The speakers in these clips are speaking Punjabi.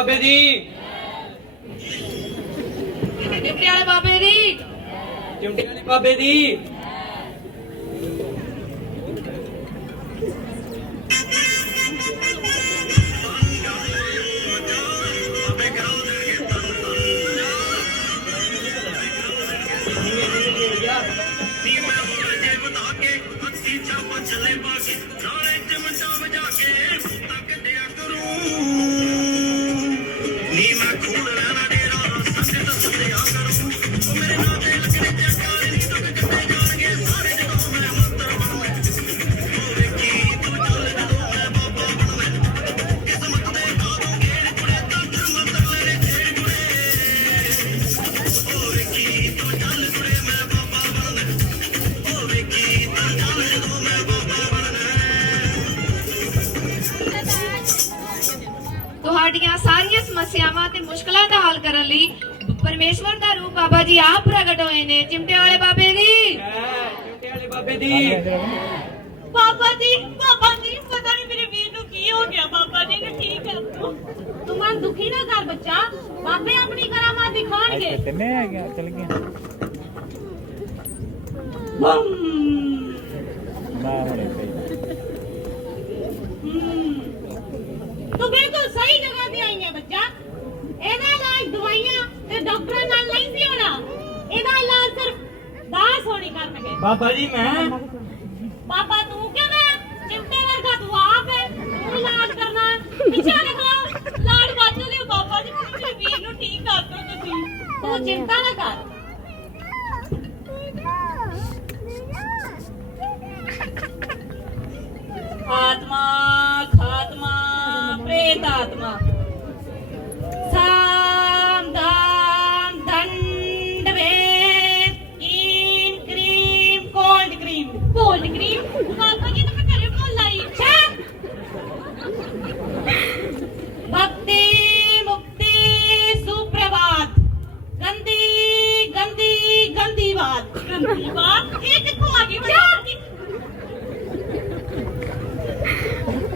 ਬਾਬੇ ਦੀ ਡਿਪਟੀ ਵਾਲੇ ਬਾਬੇ ਦੀ ਚਿਮਟੇ ਵਾਲੇ ਬਾਬੇ ਦੀ ਤੁਹਾਡੀਆਂ ਸਮੱਸਿਆਵਾਂ ਤੇ ਮੁਸ਼ਕਲਾਂ ਦਾ ਹੱਲ ਕਰਨ ਲਈ ਪਰਮੇਸ਼ਵਰ ਦਾ ਰੂਪ ਬਾਬਾ ਜੀ ਆਪ ਪ੍ਰਗਟ ਹੋਏ ਨੇ। ਚਿਮਟੇ ਵਾਲੇ ਬਾਬੇ ਦੀ। ਚਿਮਟੇ ਵਾਲੇ ਬਾਬੇ ਦੀ ਬਾਬਾ ਜੀ ਬਾਬਾ ਜੀ ਪਤਾ ਨਹੀਂ ਮੇਰੇ ਵੀਰ ਨੂੰ ਕੀ ਹੋ ਗਿਆ। ਬਾਬਾ ਜੀ ਨੇ ਠੀਕ ਕਰ ਦੋ ਤੂੰ ਮਨ ਦੁਖੀ ਨਾ ਕਰ ਬੱਚਾ। ਬਾਬੇ ਆਪਣੀ ਕਰਾਮਾਤ ਦਿਖਾਣਗੇ ਕਿੰਨੇ ਆ ਗਿਆ ਚਲ ਗਿਆ। ਤੂੰ ਬਿਲਕੁਲ ਸਹੀ ਜਗ੍ਹਾ ਤੇ ਆਈ ਹੈ ਬੱਚਾ। ਇਹਦਾ ਇਲਾਜ ਦਵਾਈਆਂ ਤੇ ਡਾਕਟਰਾਂ ਨਾਲ ਨਹੀਂ ਸੀ ਹੋਣਾ। ਇਹਦਾ ਇਲਾਜ ਸਿਰਫ ਦਾਸ ਹੋਣੀ ਕਰਨਗੇ। ਬਾਬਾ ਜੀ ਮੈਂ ਪਾਪਾ ਤੂੰ ਕਿਵੇਂ ਚਿਮਟੇ ਵਰਗਾ ਤੂੰ ਆਪ ਹੈ। ਤੂੰ ਇਲਾਜ ਕਰਨਾ। ਪਿੱਛੇ ਦੇਖੋ ਲਾੜ ਬਾਜੂ ਦੇ ਪਾਪਾ ਜੀ ਮੇਰੇ ਵੀਰ ਨੂੰ ਠੀਕ ਕਰ ਦੋ ਤੁਸੀਂ। ਤੂੰ ਚਿੰਤਾ ਨਾ ਕਰ। ਆਤਮਾ ਖਾਤਮਾ ਪ੍ਰੇਤ ਆਤਮਾ। ਬਾਤ ਗੰਦੀ ਇਹ ਕਿੱਥੋਂ ਆ ਗਈ ਬੱਚਾ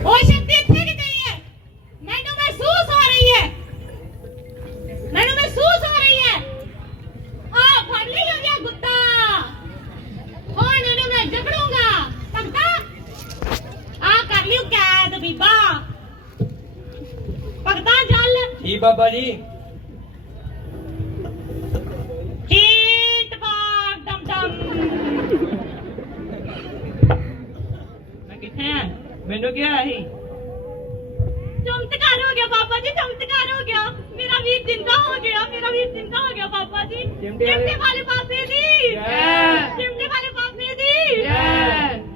ਉਹ ਸ਼ਕਤੀ ਇੱਥੇ ਕਿ ਗਈ ਹੈ ਮੈਨੂੰ ਮਹਿਸੂਸ ਹੋ ਰਹੀ ਹੈ ਮੈਨੂੰ ਮਹਿਸੂਸ ਹੋ ਰਹੀ ਹੈ ਆ ਫੜ ਲਈ ਹੋ ਗੁੱਤਾ ਹੁਣ ਇਹਨੂੰ ਮੈਂ ਜਕੜੂੰਗਾ ਭਗਤਾ ਆ ਕਰ ਲਿਓ ਕੈਦ ਬੀਬਾ ਭਗਤਾ ਜਲ ਜੀ ਬਾਬਾ ਜੀ? ਮੈਨੂੰ ਕੀ ਆਇਆ ਸੀ? ਚਮਤਕਾਰ ਹੋ ਗਿਆ ਬਾਬਾ ਜੀ ਚਮਤਕਾਰ ਹੋ ਗਿਆ। ਮੇਰਾ ਵੀਰ ਜਿੰਦਾ ਹੋ ਗਿਆ ਮੇਰਾ ਵੀਰ ਜਿੰਦਾ ਹੋ ਗਿਆ ਬਾਬਾ ਜੀ। ਚਿਮਟੇ ਵਾਲੇ- ਚਿਮਟੇ ਵਾਲੇ ਬਾਬੇ ਦੀ। ਜੈ। ਚਿਮਟੇ ਵਾਲੇ ਬਾਬੇ ਦੀ।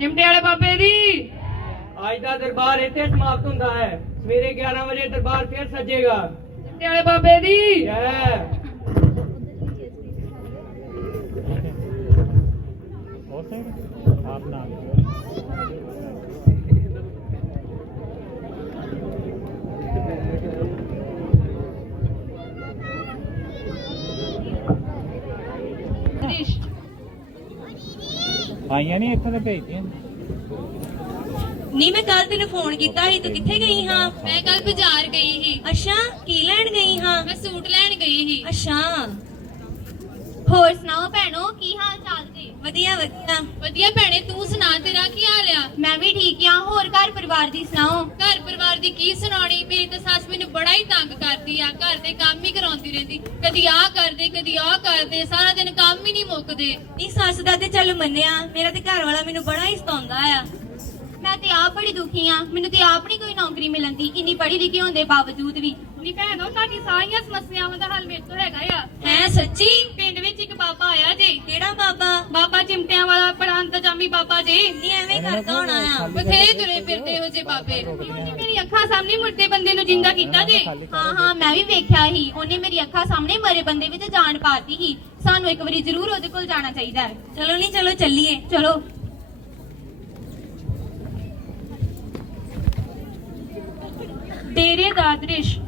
ਚਿਮਟੇ ਵਾਲੇ ਬਾਬੇ ਦੀ। ਅੱਜ ਦਾ ਦਰਬਾਰ ਇੱਥੇ ਸਮਾਪਤ ਹੁੰਦਾ ਹੈ। ਸਵੇਰੇ 11 ਵਜੇ ਦਰਬਾਰ ਫਿਰ ਸਜੇਗਾ। ਚਿਮਟੇ ਵਾਲੇ ਬਾਬੇ ਦੀ। ਜੈ। ਹੋ ਸਕਦਾ ਆਪ ਨਾਮ ਆਈਆਂ ਨਹੀਂ ਇੱਥੋਂ ਤੇ ਭੇਜਦੀਆਂ ਨੀ ਮੈਂ ਕੱਲ ਤੈਨੂੰ ਫੋਨ ਕੀਤਾ ਸੀ ਤੂੰ ਕਿੱਥੇ ਗਈ ਹਾਂ? ਮੈਂ ਕੱਲ ਬਾਜ਼ਾਰ ਗਈ ਸੀ। ਅੱਛਾ ਕੀ ਲੈਣ ਗਈ ਹਾਂ? ਮੈਂ ਸੂਟ ਲੈਣ ਗਈ ਸੀ। ਅੱਛਾ। ਹੋਰ ਸੁਣਾਓ ਭੈਣੋ ਕੀ ਹਾਲ ਚਾਲ ਜੀ? ਵਧੀਆ ਵਧੀਆ। ਵਧੀਆ ਭੈਣੇ ਤੂੰ ਸੁਣਾ ਤੇਰਾ ਕੀ ਹਾਲ ਆ? ਮੈਂ ਵੀ ਠੀਕ ਆ ਹੋਰ ਘਰ ਪਰਿਵਾਰ ਦੀ ਸੁਣਾਓ? ਘਰ ਪਰਿਵਾਰ ਦੀ ਕੀ ਸੁਣਾਉਣੀ? ਮੇਰੀ ਤਾਂ ਸੱਸ ਮੈਨੂੰ ਬੜਾ ਹੀ ਤੰਗ ਕਰਦੀ ਆ ਘਰ ਦੇ ਕੰਮ ਹੀ ਕਰਾਉਂਦੀ ਰਹਿੰਦੀ ਕਦੀ ਆਹ ਕਰਦੇ ਕਦੀ ਆਹ ਕਰਦੇ ਸਾਰਾ ਦਿਨ ਕੰਮ ਹੀ ਨਹੀਂ ਮੁੱਕਦੇ। ਨੀ ਸੱਸ ਦਾ ਤੇ ਚੱਲ ਮੰਨਿਆ ਮੇਰਾ ਤੇ ਘਰ ਵਾਲਾ ਮੈਨੂੰ ਬੜਾ ਹੀ ਸਤਾਉਂਦਾ ਆ। ਮੈਂ ਤੇ ਆਪ ਬੜੀ ਦੁਖੀ ਆ ਮੈਨੂੰ ਤੇ ਆਪ ਨਹੀਂ ਕੋਈ ਨੌਕਰੀ ਮਿਲਣ ਦੀ ਇੰਨੀ ਪੜ੍ਹੀ ਲਿਖੀ ਹੋਣ ਦੇ ਬਾਵਜੂਦ ਵੀ। ਨੀ ਭੈਣੋ ਤੁਹਾਡੀ ਸਾਰੀਆਂ ਸਮੱਸਿਆਵਾਂ ਦਾ ਹੱਲ ਮੇਰੇ ਤੋਂ ਹੈਗਾ ਆ। ਹੈ ਸੱਚੀ? ਪਿੰਡ ਵਿੱਚ ਇੱਕ ਬਾਬਾ ਆਇਆ ਜੀ। ਕਿਹੜਾ ਬਾਬਾ? ਬਾਬਾ ਬਾਬਾ ਜੀ। ਨੀ ਐਵੇਂ ਕਰਦਾ ਹੋਣਾ ਆ। ਬਥੇਰੇ ਤੁਰੇ ਫਿਰਦੇ ਇਹੋ ਜਿਹੇ ਬਾਬੇ। ਉਹਨੇ ਮੇਰੀ ਅੱਖਾਂ ਸਾਹਮਣੇ ਮੁਰਦੇ ਬੰਦੇ ਨੂੰ ਜਿੰਦਾ ਕੀਤਾ ਜੇ। ਹਾਂ ਹਾਂ ਮੈਂ ਵੀ ਵੇਖਿਆ ਸੀ। ਉਹਨੇ ਮੇਰੀ ਅੱਖਾਂ ਸਾਹਮਣੇ ਮਰੇ ਬੰਦੇ ਵਿੱਚ ਜਾਨ ਪਾਤੀ ਸੀ। ਸਾਨੂੰ ਇੱਕ ਵਾਰੀ ਜ਼ਰੂਰ ਉਹਦੇ ਕੋਲ ਜਾਣਾ ਚਾਹੀਦਾ ਹੈ। ਚਲੋ ਨਹੀਂ ਚਲੋ ਚੱਲੀਏ। ਚਲੋ। ਡੇਰੇ ਦਾ ਦ੍ਰਿਸ਼।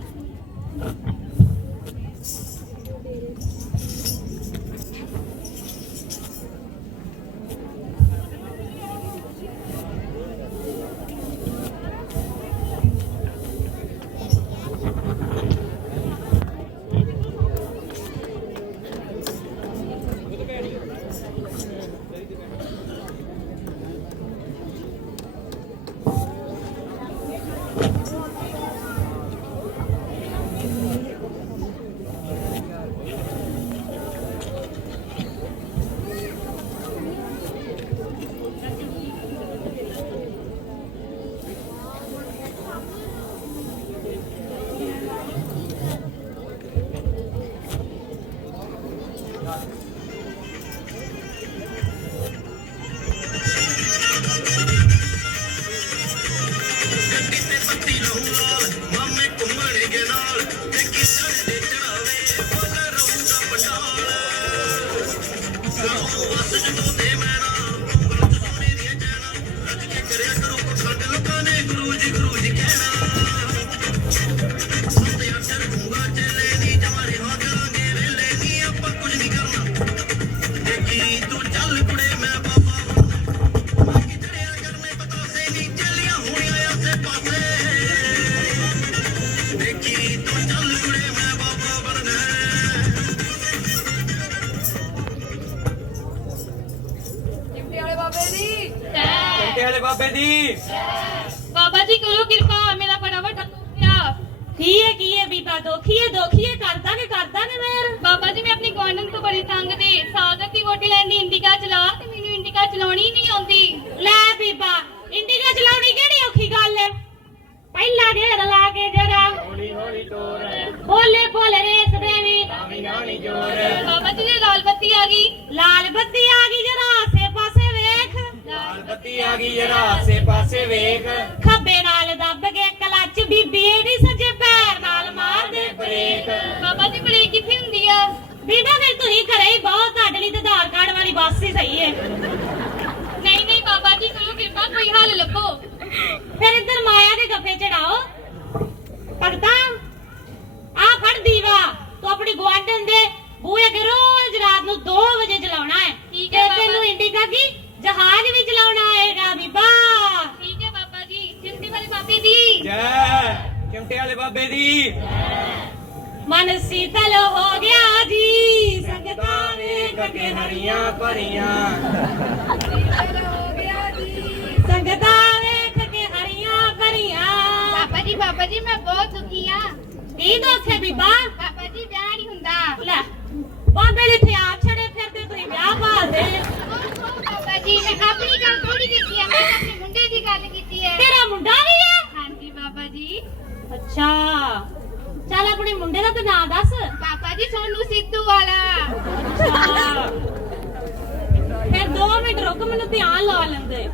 ਪੱਤੀ ਲਹੂਆ ਮਾਮੇ ਘੁੰਮਣਗੇ ਨਾਲ, ਤੇ ਕਿਸਣ ਦੇ ਚੜਾਵੇ, ਮਗਰ ਰਹੂਗਾ ਪਟਾਲ ਸਾਹੂ ਵਸ ਜਦੋਂ ਦੇ ਮੈਣਾ ਗੁਰੂ ਜੀ ਸੋਨੇ ਦੀਆਂ ਚੈਣਾ ਰੱਜ ਕੇ ਕਰਿਆ ਕਰੋ ਪਖੰਡ ਲੋਕਾਂ ਨੇ ਗੁਰੂ ਜੀ ਗੁਰੂ ਜੀ ਕਹਿਣਾ। ਵਾਲੇ ਬਾਬੇ ਦੀ। ਬਾਬਾ ਜੀ ਕਰੋ ਕਿਰਪਾ ਮੇਰਾ ਬੜਾ ਵੱਡਾ ਪਿਆ ਕੀ ਹੈ ਕੀ ਹੈ ਬੀਬਾ ਦੋਖੀਏ ਦੋਖੀਏ ਕਰਦਾ ਕਿ ਕਰਦਾ ਕਿ ਮੇਰ ਬਾਬਾ ਜੀ ਮੈਂ ਆਪਣੀ ਗਵਾਂਢਣ ਤੋਂ ਬੜੀ ਤੰਗ ਤੇ ਸਾਗਰ ਦੀ ਵੋਟੀ ਲੈਣ ਦੀ ਇੰਡੀਕਾ ਚਲਾ ਤੇ ਮੈਨੂੰ ਇੰਡੀਕਾ ਚਲਾਉਣੀ ਨਹੀਂ ਆਉਂਦੀ। ਲੈ ਬੀਬਾ ਵੇਖ ਖੱਬੇ ਨਾਲ ਦੱਬ ਕੇ ਕਲੱਚ ਬੀਬੀ ਇਹਦੀ ਸੱਜੇ ਪੈਰ ਨਾਲ ਮਾਰ ਦੇ ਬ੍ਰੇਕ। ਬਾਬਾ ਜੀ ਬ੍ਰੇਕ ਕਿੱਥੇ ਹੁੰਦੀ ਆ? ਬੀਬਾ ਫਿਰ ਤੁਸੀਂ ਘਰੇ ਹੀ ਬਹੁਤ ਤੁਹਾਡੇ ਲਈ ਤਾਂ ਆਧਾਰ ਕਾਰਡ ਵਾਲੀ ਬੱਸ ਹੀ ਸਹੀ ਹੈ ਨਹੀਂ ਨਹੀਂ ਬਾਬਾ ਜੀ ਕਰੋ ਕਿਰਪਾ ਕੋਈ ਹੱਲ ਲੱਭੋ ਫਿਰ ਇੱਧਰ ਮਾਇਆ ਦੇ ਗੱਫੇ ਚੜਾਓ ਭਗਤਾ ਆ ਫੜ ਦੀਵਾ ਤੂੰ ਆਪਣੀ ਗਵਾਂਢਣ ਦੇ ਬੂਹੇ ਅੱਗੇ ਰੋਜ਼ ਰਾਤ ਨੂੰ 2 ਵਜੇ ਜਲਾਉਣਾ ਹੈ ਠੀਕ ਹੈ ਤੇ ਬਾਬਾ। ਤੈਨੂੰ ਇੰਡੀਕਾ ਕੀ ਜਹਾਜ਼ ਵੀ ਚਲਾਉਣਾ ਆਏਗਾ ਬੀਬਾ ਠੀਕ ਹੈ ਬਾਬਾ ਜੀ ਚਿੰਤੀ ਵਾਲੇ ਬਾਬੇ ਦੀ। ਜੈ। ਚਿਮਟੇ ਵਾਲੇ ਬਾਬੇ ਦੀ। ਮਨ ਸੀਤਲ ਹੋ ਗਿਆ ਜੀ। ਸੰਗਤਾਂ ਵੇਖ ਕੇ ਹਰੀਆਂ ਭਰੀਆਂ। ਸੰਗਤਾਂ ਵੇਖ ਕੇ ਹਰੀਆਂ ਭਰੀਆਂ। ਬਾਬਾ ਜੀ ਬਾਬਾ ਜੀ ਮੈਂ ਬਹੁਤ ਦੁਖੀ ਆ। ਕੀ ਦੋਸੇ ਬੀਬਾ ਬਾਬਾ ਜੀ ਵਿਆਹ ਨਹੀਂ ਹੁੰਦਾ। ਲੈ ਬਾਬੇ ਦੇ ਇੱਥੇ ਆਪ ਛੜੇ ਫਿਰਦੇ ਤੁਸੀਂ ਵਿਆਹ ਭਾਲਦੇ ਬਾਬਾ ਜੀ ਮੈਂ ਆਪਣੀ ਗੱਲ ਥੋੜੀ ਕੀਤੀ ਹੈ ਮੈਂ ਤਾਂ ਆਪਣੇ ਮੁੰਡੇ ਦੀ ਗੱਲ ਕੀਤੀ ਹੈ ਤੇਰਾ ਮੁੰਡਾ ਵੀ ਹੈ ਹਾਂਜੀ ਬਾਬਾ ਜੀ ਅੱਛਾ ਚੱਲ ਆਪਣੇ ਮੁੰਡੇ ਦਾ ਤੇ ਨਾਂ ਦੱਸ। ਬਾਬਾ ਜੀ ਸੋਨੂ ਸਿੱਧੂ ਵਾਲਾ। ਫਿਰ 2 ਮਿੰਟ ਰੁਕ ਮੈਨੂੰ ਧਿਆਨ ਲਾ ਲੈਂਦੇ।